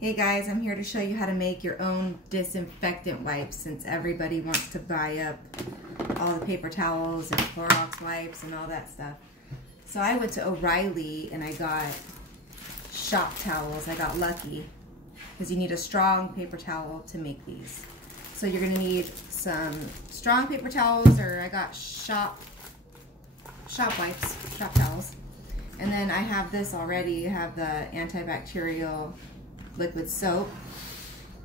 Hey guys, I'm here to show you how to make your own disinfectant wipes since everybody wants to buy up all the paper towels and Clorox wipes and all that stuff. So I went to O'Reilly and I got shop towels. I got lucky because you need a strong paper towel to make these. So you're going to need some strong paper towels, or I got shop wipes, shop towels. And then I have this already. I have the antibacterial liquid soap.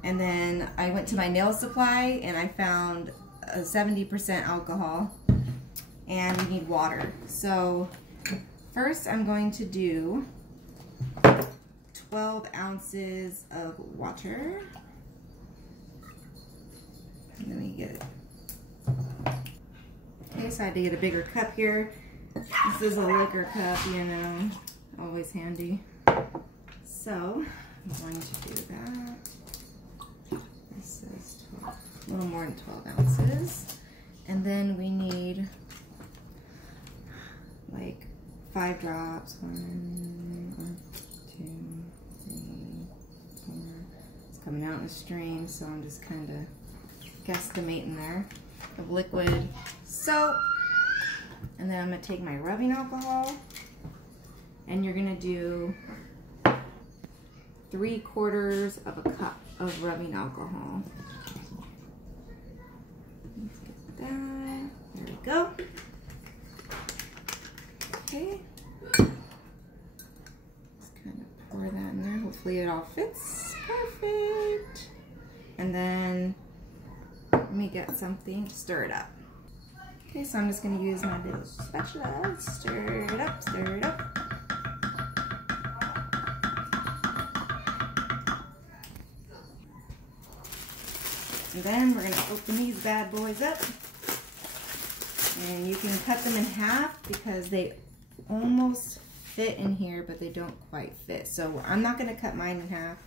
And then I went to my nail supply and I found a 70% alcohol, and we need water. So first I'm going to do 12 ounces of water. Let me get it. Okay, so I had to get a bigger cup here. This is a liquor cup, you know, always handy. So I'm going to do that. This is 12, a little more than 12 ounces. And then we need like 5 drops. 1, 2, 3, 4. It's coming out in a stream, so I'm just kind of guesstimating there of liquid soap. And then I'm going to take my rubbing alcohol, and you're going to do 3/4 of a cup of rubbing alcohol. Let's get that. There we go. Okay. Just kind of pour that in there. Hopefully it all fits. Perfect. And then let me get something to stir it up. Okay, so I'm just going to use my little spatula. Stir it up, stir it up. And then we're going to open these bad boys up. And you can cut them in half because they almost fit in here, but they don't quite fit. So I'm not going to cut mine in half.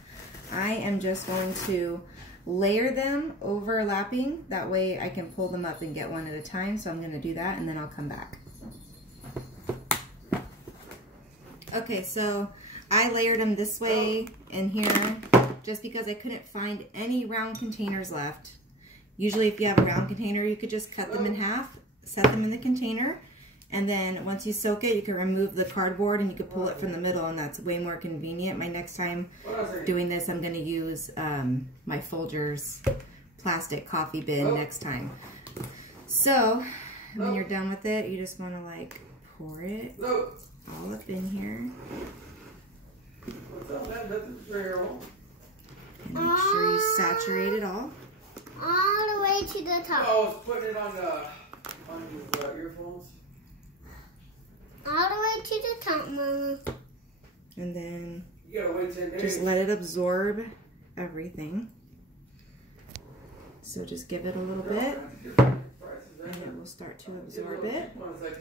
I am just going to layer them overlapping. That way I can pull them up and get one at a time. So I'm going to do that and then I'll come back. Okay, so I layered them this way in here just because I couldn't find any round containers left. Usually if you have a round container, you could just cut them in half, set them in the container, and then once you soak it, you can remove the cardboard and you can pull it from the middle, and that's way more convenient. My next time doing this, I'm going to use my Folgers plastic coffee bin next time. So when you're done with it, you just want to like pour it all up in here. And make sure you saturate it all. All the way to the top. Oh, I was putting it on your earphones. All the way to the top, Mama. And then You gotta wait 10 days. just let it absorb everything. So just give it a little bit, and it will start to absorb it.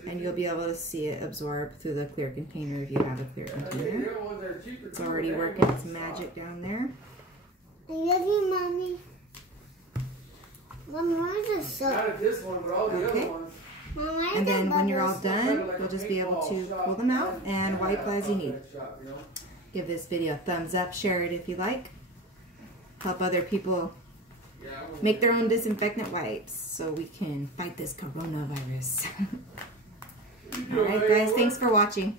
And you'll be able to see it absorb through the clear container if you have a clear container. It's already working its magic down there. I love you, Mommy. Mom, why is it so? Not this one, but all the other ones. Mom, And then when you're all done, you'll just be able to pull them out and wipe as you need. Give this video a thumbs up, share it if you like. Help other people make their own disinfectant wipes so we can fight this coronavirus. Alright guys, thanks for watching.